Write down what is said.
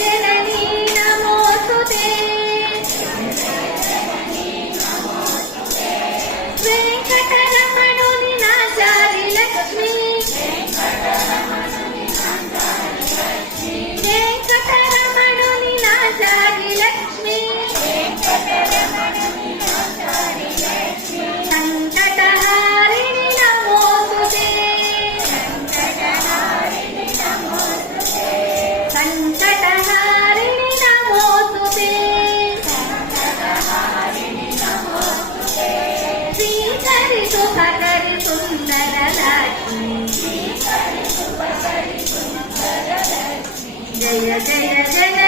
जननी नमोस्तुते वेंकटरमणुनि नाचारि लक्ष्मी वेंकटरमणुनि नाचारि लक्ष्मी संकटहारिणि नमोस्तुते संकटहारिणि नमोस्तुते श्रीकरि सुखकरि सुन्दर लक्ष्मी जय जय जय